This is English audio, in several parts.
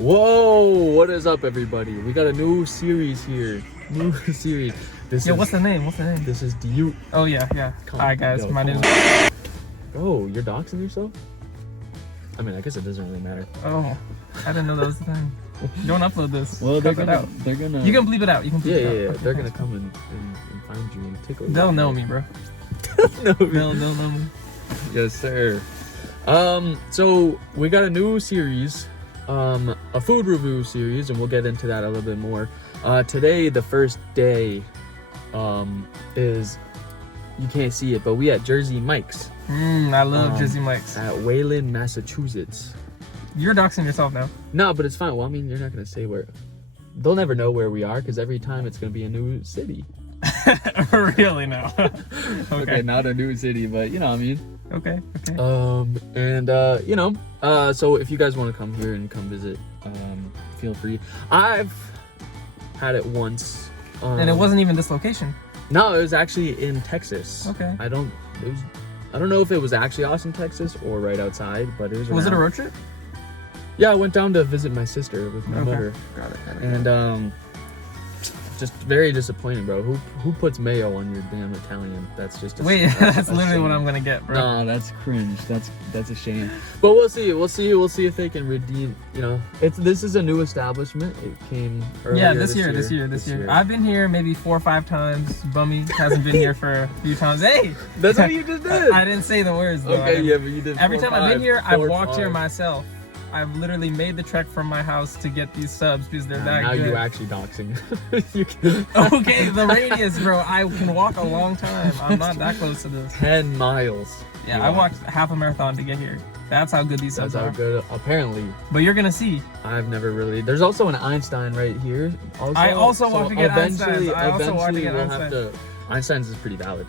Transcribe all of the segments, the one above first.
Whoa, what is up, everybody? We got a new series here. New series. What's the name? What's the name? This is Duke. Oh, yeah. Hi, guys. My name is... Oh, you're doxing yourself? I mean, I guess it doesn't really matter. Oh, I didn't know that was the thing. Don't upload this. Well, they're gonna... You can bleep it out. You can bleep it out. Yeah. Okay, They're gonna come and find you and tickle you. They'll know me, bro. They'll know me. Yes, sir. So we got a new series, a food review series, and we'll get into that a little bit more. Today, the first day, is, you can't see it, but we at Jersey Mike's. I love Jersey Mike's. At Wayland, Massachusetts. You're doxing yourself now. No, but it's fine. Well, I mean, you're not gonna say where. They'll never know where we are because every time it's gonna be a new city. Really now? Okay, not a new city, but you know what I mean. Okay. So if you guys want to come here and come visit, feel free. I've had it once. And it wasn't even this location. No, it was actually in Texas. Okay. I don't know if it was actually Austin, Texas, or right outside, but it was. Was it a road trip? Yeah, I went down to visit my sister with my mother. Got it. And just very disappointing, bro. Who puts mayo on your damn Italian? That's just that's literally what I'm gonna get, bro. No, that's cringe. That's a shame. But we'll see if they can redeem. You know, this is a new establishment. It came earlier. Yeah, this year. I've been here maybe 4 or 5 times. Bummy hasn't been here for a few times. Hey, that's what you just did. I didn't say the words though. Okay, yeah, but you did. Every time I've been here, I've walked here myself. I've literally made the trek from my house to get these subs because they're that now good. Now you actually doxing. Okay, the radius, bro. I can walk a long time. I'm not that close to this. 10 miles. Yeah, I walked half a marathon to get here. That's how good these subs are. That's how good, apparently. But you're gonna see. I've never really. There's also an Einstein right here. I also want to get Einstein. Einstein's is pretty valid.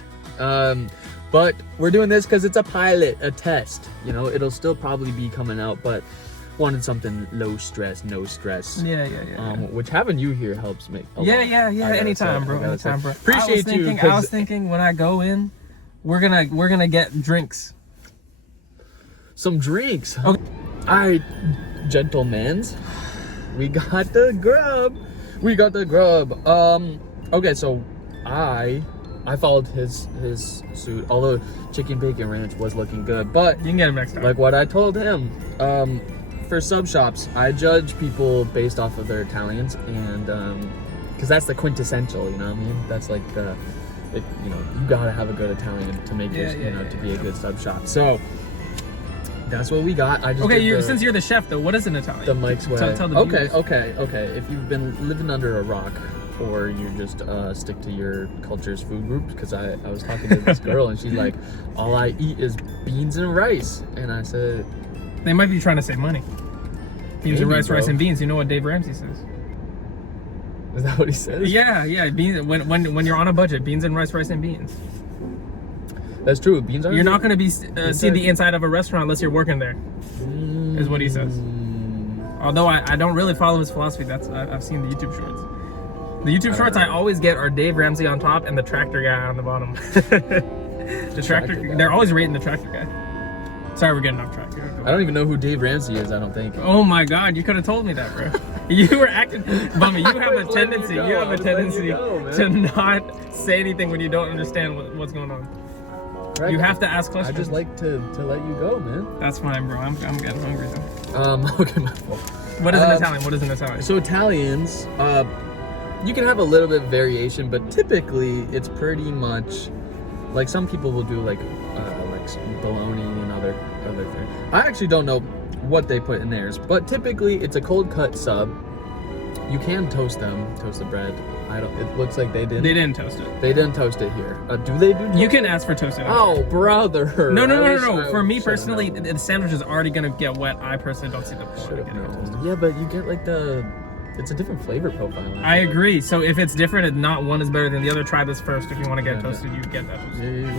But we're doing this because it's a pilot, a test. You know, it'll still probably be coming out, but wanted something low stress, no stress. Yeah. Which having you here helps make. Yeah. Anytime, bro. Appreciate you. I was thinking when I go in, we're gonna get drinks. Some drinks. Okay. All right, gentlemans, we got the grub. Okay, so I followed his suit, although chicken bacon ranch was looking good, but you can get him next time. Like what I told him, for sub shops, I judge people based off of their Italians, and because that's the quintessential, you know what I mean? That's like you gotta have a good Italian to make to be a good sub shop. So that's what we got. I just since you're the chef though, what is an Italian? The Mike's way. Tell the viewers. Okay. If you've been living under a rock, or you just stick to your culture's food groups, because I was talking to this girl and she's like, all I eat is beans and rice, and I said, they might be trying to save money. Beans and rice, rice and beans. You know what Dave Ramsey says? Is that what he says? Yeah. Beans when you're on a budget, beans and rice and beans. That's true. Beans are. You're not going to be see the inside of a restaurant unless you're working there. Is what he says. Although I don't really follow his philosophy. I've seen the YouTube shorts. The YouTube shorts I always get are Dave Ramsey on top and the tractor guy on the bottom. The tractor. They're always rating the tractor guy. Sorry, we're getting off track here. I don't even know who Dave Ramsey is. I don't think. Oh my God, you could have told me that, bro. You were acting, Bummy. You have a tendency. You have a tendency to not say anything when you don't understand what's going on. Right. You have to ask questions. I just like to let you go, man. That's fine, bro. I'm getting hungry though. Okay, my fault. What is an Italian? So Italians, you can have a little bit of variation, but typically it's pretty much like some people will do like bologna and other things. I actually don't know what they put in theirs, but typically it's a cold cut sub. You can toast the bread. It looks like they didn't. They didn't toast it. They didn't toast it here. Do they do? You can ask for toasted. Oh, brother. No. For me personally, the sandwich is already gonna get wet. I personally don't see the point of getting it toasted. Yeah, but you get like it's a different flavor profile. I agree. So if it's different and not one is better than the other, try this first. If you want to get toasted, you get that toasted. Yeah,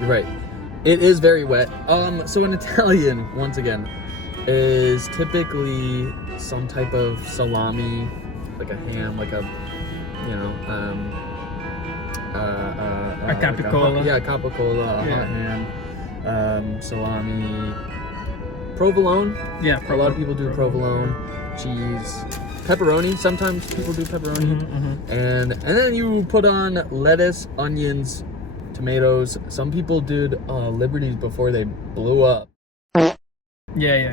you're right. It is very wet. So an Italian, once again, is typically some type of salami, like a ham, like a, a capicola. Capicola, hot ham, salami, provolone. Yeah, a lot of people do provolone. cheese, pepperoni. Sometimes people do pepperoni, Mm-hmm. and then you put on lettuce, onions, tomatoes. Some people did Liberties before they blew up. Yeah.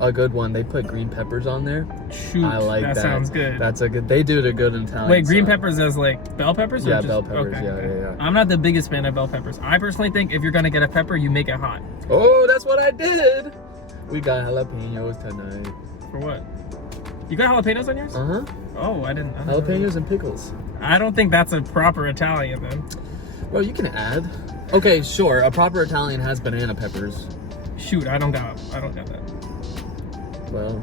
A good one. They put green peppers on there. Shoot, I like that. That sounds good. That's a good. They did a good Italian. Wait, green side. peppers as like bell peppers? Or Yeah, just, bell peppers. Okay, Yeah. I'm not the biggest fan of bell peppers. I personally think if you're gonna get a pepper, you make it hot. Oh, that's what I did. We got jalapenos tonight. For what? You got jalapenos on yours? Uh huh. Oh, I didn't. Jalapenos and pickles. I don't think that's a proper Italian then. Well, you can add. Okay, sure. A proper Italian has banana peppers. Shoot, I don't got that. Well,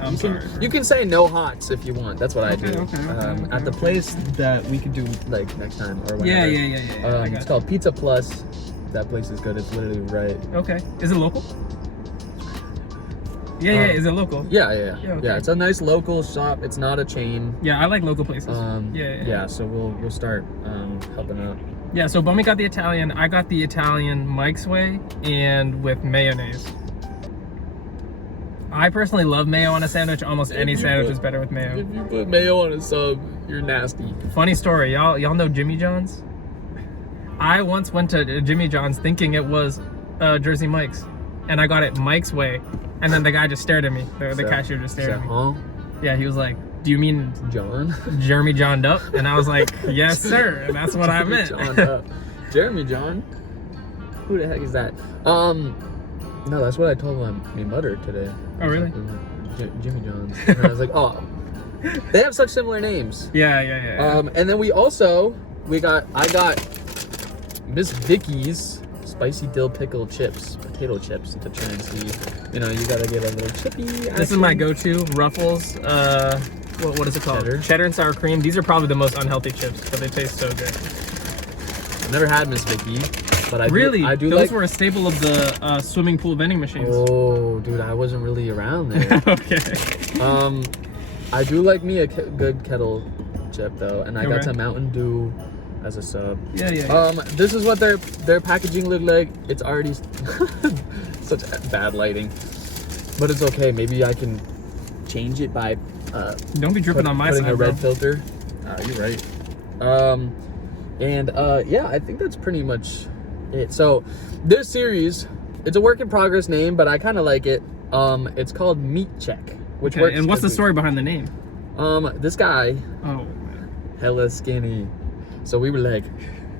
I'm sorry, bro. you can say no hots if you want. That's what I do. Okay. At the place that we could do like next time or whatever. Yeah. I got It's called Pizza Plus. That place is good. It's literally right. Okay. Is it local? Yeah. Is it local? Yeah. okay. Yeah, it's a nice local shop. It's not a chain. Yeah, I like local places. Yeah. So we'll start helping out. Yeah, so Bummy got the Italian. I got the Italian Mike's Way and with mayonnaise. I personally love mayo on a sandwich. Almost any sandwich is better with mayo. If you put mayo on a sub, you're nasty. Funny story, y'all know Jimmy John's? I once went to Jimmy John's thinking it was Jersey Mike's, and I got it Mike's Way, and then the guy just stared at me. The cashier just stared at me. Huh? Yeah, he was like, "Do you mean John? Jeremy John'd up?" And I was like, "Yes, sir." And that's what I meant. John up. Jeremy John? Who the heck is that? No, that's what I told my mother today. Oh, really? Jimmy John's. And I was like, oh, they have such similar names. Yeah. And then I got Miss Vicky's spicy dill pickle chips, potato chips to try and see. You gotta get a little chippy. This is my go-to, Ruffles. What is it called? Cheddar and sour cream. These are probably the most unhealthy chips, but they taste so good. I've never had Miss Vicky, but I do Those like. were a staple of the swimming pool vending machines. Oh, dude, I wasn't really around there. Okay. I do like me a good kettle chip though, and I got Okay. some Mountain Dew as a sub. Yeah. This is what their packaging looked like. It's already such bad lighting, but it's okay. Maybe I can change it by Don't be dripping on my putting side, a bro. red filter. You're right. Yeah, I think that's pretty much it. So this series, it's a work in progress name, but I kind of like it. It's called Meat Check, which Okay, works. and what's the because story behind the name? this guy, Oh, man. hella skinny. So we were like,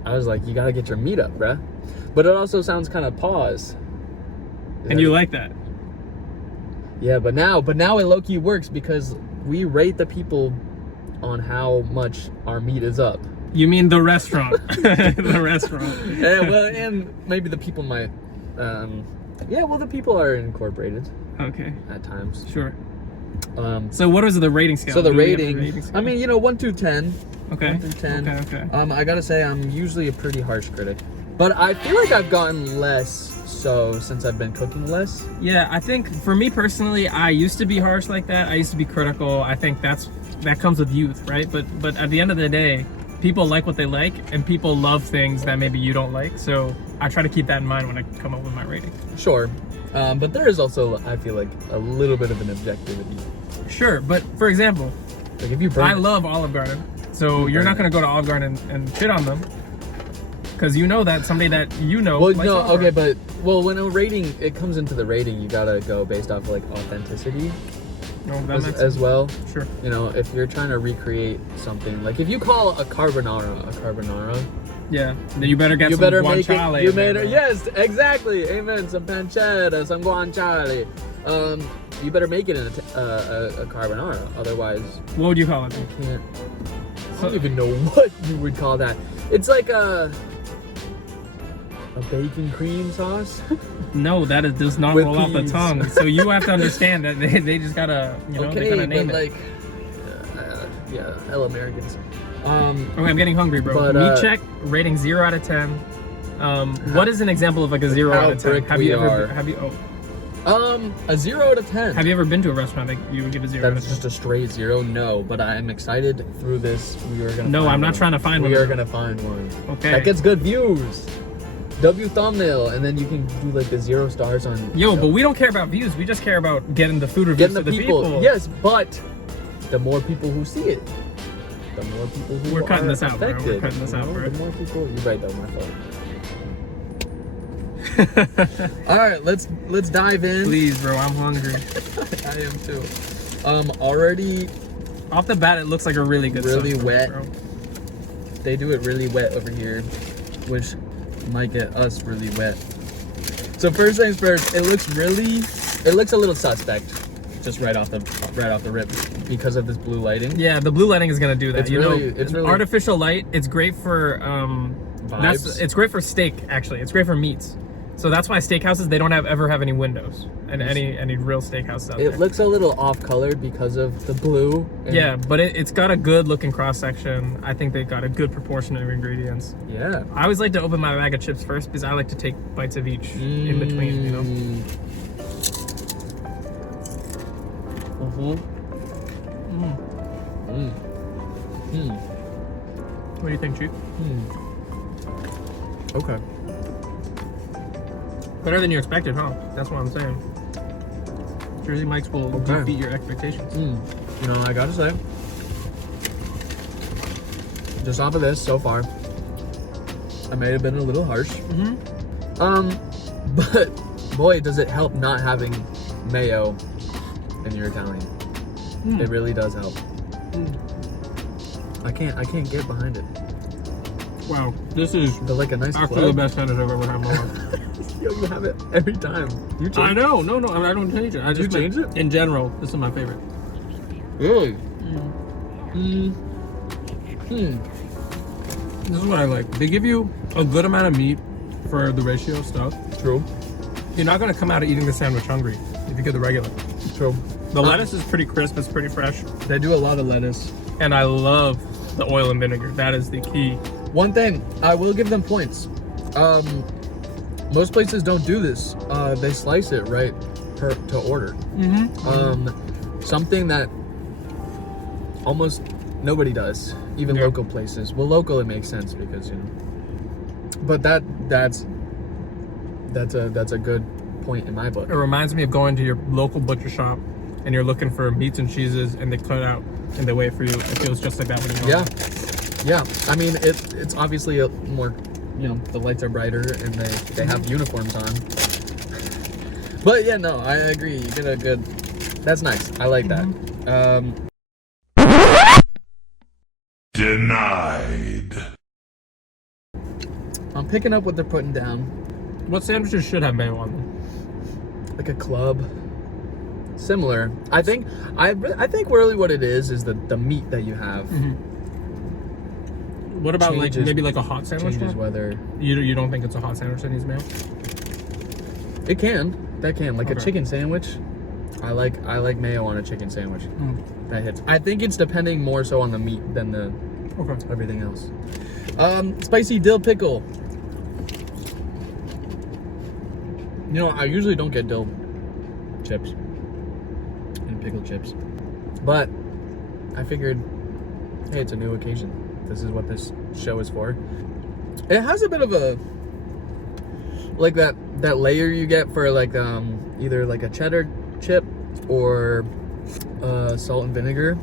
I was like, you gotta get your meat up, bruh. But it also sounds kind of pause. And you like that? Yeah, but now it low-key works because we rate the people on how much our meat is up. You mean the restaurant? The restaurant. And maybe the people might. The people are incorporated Okay, at times. sure. Um, So what is the rating scale? so the Do we have a rating, scale? I mean, 1 through 10. Okay. 1 through 10. Okay. I gotta say, I'm usually a pretty harsh critic, but I feel like I've gotten less so since I've been cooking less. Yeah, I think for me personally, I used to be harsh like that. I used to be critical. I think that comes with youth, right? But at the end of the day, people like what they like, and people love things that maybe you don't like. So I try to keep that in mind when I come up with my rating. Sure, but there is also, I feel like, a little bit of an objectivity. Sure, but for example, Like if you I burn, love Olive Garden, so you're not gonna go to Olive Garden and shit on them, because you know that somebody that you know. well, likes no, Olive okay, Garden. but when a rating, it comes into the rating, you gotta go based off like authenticity No, that makes as well. Sure. If you're trying to recreate something, like if you call a carbonara, Yeah, then you better get you some better make guanciale it. You in there, made it. bro. Yes, exactly. Amen. Some pancetta, some guanciale. You better make it in a carbonara. Otherwise, What would you call it? you can't. I don't even know what you would call that. It's like a bacon cream sauce. No, that does not With roll off the peas. tongue. So you have to understand that they just gotta, they Okay, gotta name but it. like, hell Americans. Okay, I'm getting hungry, bro. But, Meat check, rating 0 out of 10. What is an example of like a 0 How out of 10? brick Have we you ever are. A 0 out of 10. have you ever been to a restaurant that you would give a 0 out That's of 10? just a straight 0. No, but I am excited through this. We are gonna. No, find I'm not one. trying to find one. We are gonna find one. Okay. That gets good views. W thumbnail, and then you can do like the 0 stars on. Yo, but we don't care about views. We just care about getting the food reviews getting to the people. Yes, but the more people who see it, the more people who We're cutting are this out, bro. affected, We're cutting this out, bro. The more people. You're right, though. My fault. All right, let's dive in. Please, bro. I'm hungry. I am too. Already Off the bat, it looks like a really good really sauce, wet. bro. They do it really wet over here, which might get us really wet. So first things first, it looks a little suspect, just right off the rip, because of this blue lighting. Yeah, the blue lighting is gonna do that. It's really artificial light. It's great for Vibes. it's great for steak. Actually, it's great for meats. So that's why steakhouses, they don't ever have any windows, and any real steakhouses out there. It looks a little off-colored because of the blue. Yeah, but it's got a good looking cross section. I think they got a good proportion of ingredients. Yeah. I always like to open my bag of chips first because I like to take bites of each in between, you know? What do you think, Chief? Okay. Better than you expected, huh? That's what I'm saying. Jersey Mike's will defeat your expectations. You know, I gotta say, just off of this so far, I may have been a little harsh. But boy, does it help not having mayo in your Italian. It really does help. I can't get behind it. Wow, this is But like a nice actually the best sandwich I've ever had in my life. Yo, you have it every time. You change I know, no, I don't change it. I just change it? In general, this is my favorite. Really? This is what I like. They give you a good amount of meat for the ratio of stuff. True. You're not gonna come out of eating the sandwich hungry if you get the regular. True. The lettuce is pretty crisp, it's pretty fresh. They do a lot of lettuce. And I love the oil and vinegar. That is the key. One thing, I will give them points. Most places don't do this. They slice it right to order. Something that almost nobody does, even local places. Well, local it makes sense because, you know. But that's a good point in my book. It reminds me of going to your local butcher shop and you're looking for meats and cheeses and they cut out and they wait for you. It feels just like that when you go. Yeah. I mean, it's obviously a more, you know, the lights are brighter and they have uniforms on. But yeah, no, I agree. You get a good. That's nice. I like that. Denied. I'm picking up what they're putting down. What sandwiches should have mayo on them? Like a club. Similar. I think really what it is the meat that you have. What about Changes- maybe like a hot sandwich? Changes one? whether You don't think it's a hot sandwich that needs mayo? it can. That can. Like a Okay. chicken sandwich. I like mayo on a chicken sandwich. That hits. I think it's depending more so on the meat than the everything else. Spicy dill pickle. You know, I usually don't get dill chips and pickle chips, but I figured, hey, it's a new occasion. This is what this show is for. It has a bit of a like that layer you get for like either like a cheddar chip or salt and vinegar.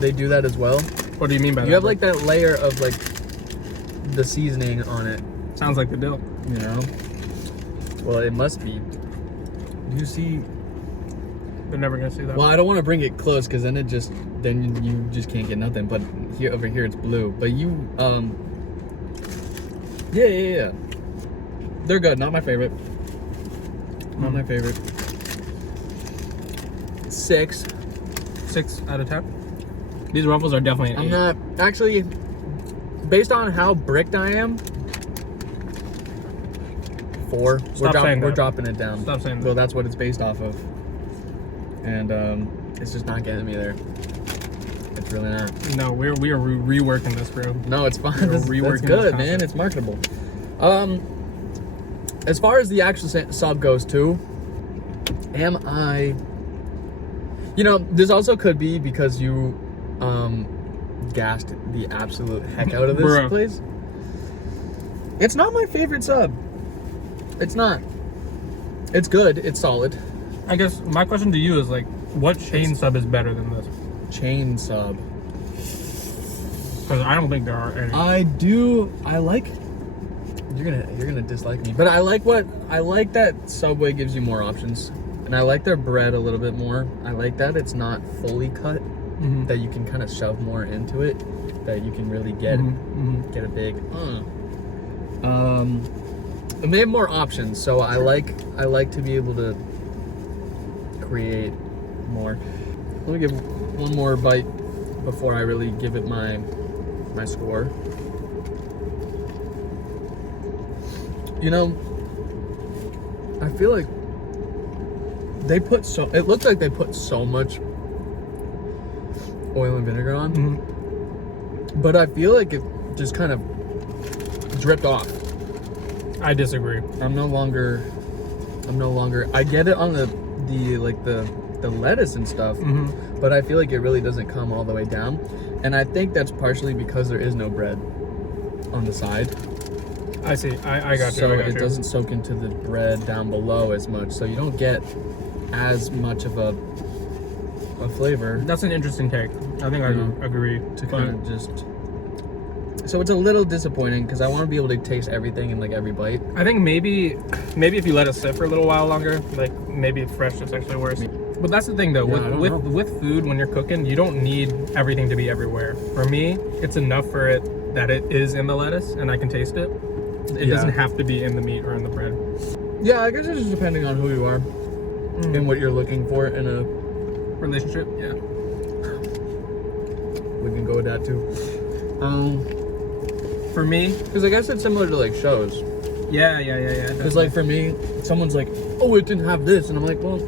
They do that as well. What do you mean by that? You have like that layer of like the seasoning on it. Sounds like the dill. You know. Well, it must be. You see. They're never gonna see that. Well, I don't want to bring it close because then you just can't get nothing. But over here it's blue. But you yeah. They're good. Not my favorite. Not my favorite. 6. 6 out of 10. These ruffles are definitely an 8. I'm not actually. Based on how bricked I am. 4. We're dropping it down. Stop saying that. Well, that's what it's based off of. And it's just not getting me there. It's really not. No, we are reworking this, bro. No, it's fine. We're That's reworking good, this man. concept. It's marketable. As far as the actual sub goes too, am I? You know, this also could be because you gassed the absolute heck out of this Bruh. place. It's not my favorite sub. It's not. It's good. It's solid. I guess my question to you is like, what chain sub is better than this? Chain sub. Because I don't think there are any. I like. You're gonna dislike me, but I like that Subway gives you more options, and I like their bread a little bit more. I like that it's not fully cut, that you can kind of shove more into it, that you can really get a big. And they have more options, so I like to be able to create more. Let me give one more bite before I really give it my score. You know, I feel like it looked like they put so much oil and vinegar on, but I feel like it just kind of dripped off. I disagree. I'm no longer. I get it on the lettuce and stuff, but I feel like it really doesn't come all the way down, and I think that's partially because there is no bread on the side. I see. I got you. So it doesn't soak into the bread down below as much, so you don't get as much of a flavor. That's an interesting take. I think I agree. To kind of just. So it's a little disappointing because I want to be able to taste everything in like every bite. I think maybe if you let it sit for a little while longer, like maybe fresh is actually worse. But that's the thing though, with food, when you're cooking, you don't need everything to be everywhere. For me, it's enough for it that it is in the lettuce and I can taste it. It doesn't have to be in the meat or in the bread. Yeah, I guess it's just depending on who you are and what you're looking for in a relationship. Yeah, we can go with that too. For me, because I guess it's similar to like shows. Yeah. Because like for me, someone's like, "Oh, it didn't have this," and I'm like, "Well,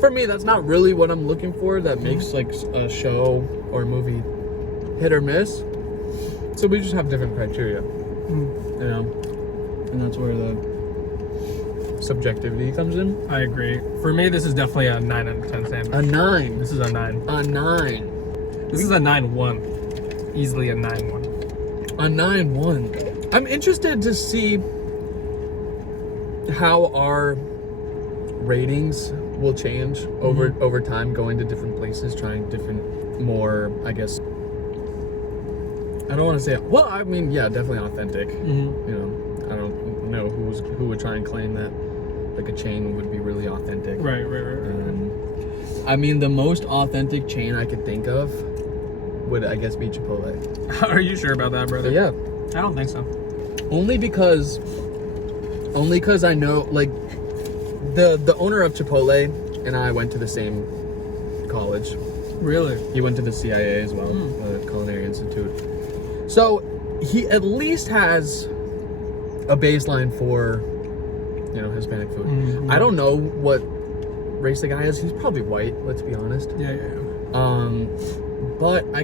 for me, that's not really what I'm looking for. That makes like a show or a movie hit or miss." So we just have different criteria, you know, and that's where the subjectivity comes in. I agree. For me, this is definitely a 9 out of 10 sandwich. A 9. This is a 9. A 9. This is a 9-1. Easily a 9-1. A 9-1. I'm interested to see how our ratings will change over time, going to different places, trying different, more, I guess. I don't want to say. Well, I mean, yeah, definitely authentic. You know, I don't know who would try and claim that like a chain would be really authentic. Right. I mean, the most authentic chain I could think of would, I guess, be Chipotle. Are you sure about that, brother? Yeah. I don't think so. Only because I know, like, the owner of Chipotle and I went to the same college. Really? He went to the CIA as well, the Culinary Institute. So he at least has a baseline for, you know, Hispanic food. I don't know what race the guy is. He's probably white. Let's be honest. Yeah. But I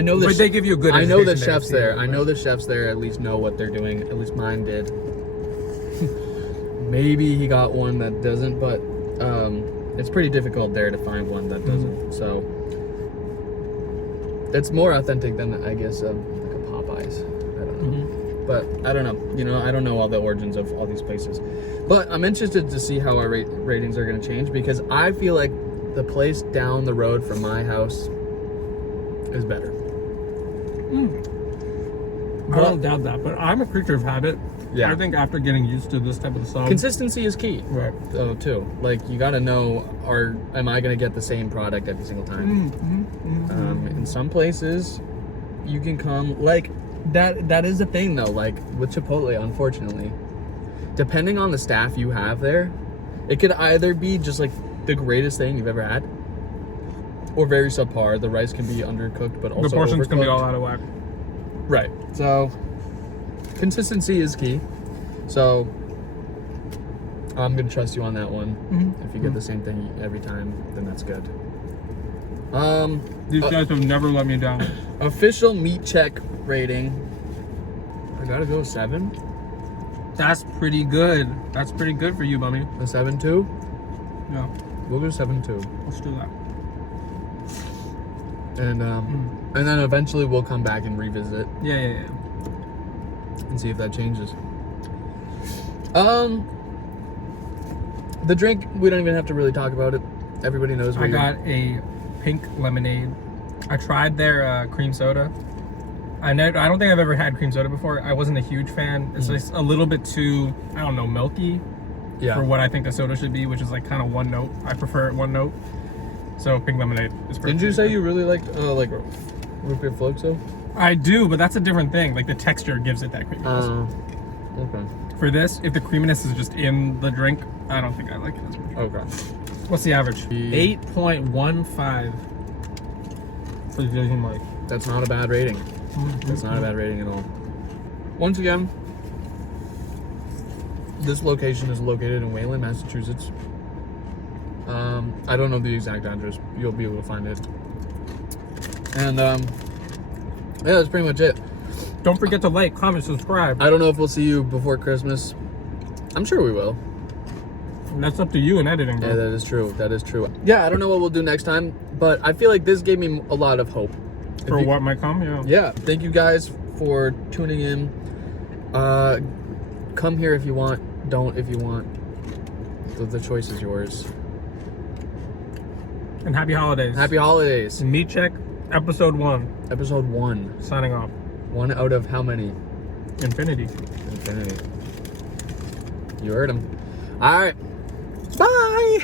know that. But they give you a good. I know the chefs there. I know the chefs there at least know what they're doing. At least mine did. Maybe he got one that doesn't, but it's pretty difficult there to find one that doesn't. So it's more authentic than, I guess, like a Popeyes. I don't know. But I don't know. You know, I don't know all the origins of all these places. But I'm interested to see how our ratings are going to change, because I feel like the place down the road from my house is better. I don't doubt that, but I'm a creature of habit. Yeah. I think after getting used to this type of song, Consistency is key. Right. Though, too. Like, you got to know, am I going to get the same product every single time? In some places, you can come, like, that is the thing, though, like, with Chipotle, unfortunately. Depending on the staff you have there, it could either be just, like, the greatest thing you've ever had, or very subpar. The rice can be undercooked, but also the portions can be overcooked. all out of whack. Right. So consistency is key. So I'm gonna trust you on that one. If you get the same thing every time, then that's good. These guys have never let me down. Official meat check rating. I gotta go 7. That's pretty good. That's pretty good for you, Bummy. A 7.2. Yeah, We'll go 7.2. let's do that. And then eventually we'll come back and revisit Yeah. and see if that changes. The drink, we don't even have to really talk about it. Everybody knows. I got a pink lemonade. I tried their cream soda. I don't think I've ever had cream soda before. I wasn't a huge fan. It's just a little bit too, I don't know, milky for what I think a soda should be, which is like kind of one note. I prefer it one note. So pink lemonade is perfect. Didn't you say you really liked root beer floats though? I do, but that's a different thing. Like the texture gives it that creaminess. Okay. For this, if the creaminess is just in the drink, I don't think I like it as much. Okay. What's the average? 8.15 for the Vision Light. That's not a bad rating. That's not a bad rating at all. Once again, this location is located in Wayland, Massachusetts. I don't know the exact address. You'll be able to find it. And yeah, that's pretty much it. Don't forget to like, comment, subscribe. I don't know if we'll see you before Christmas. I'm sure we will. That's up to you in editing, bro. Yeah, that is true. That is true. Yeah, I don't know what we'll do next time, but I feel like this gave me a lot of hope. For what might come, yeah. Yeah, thank you guys for tuning in. Come here if you want. Don't if you want. The choice is yours. And happy holidays. Happy holidays. Meat Check, episode 1. Episode 1. Signing off. 1 out of how many? Infinity. Infinity. You heard him. All right. Bye.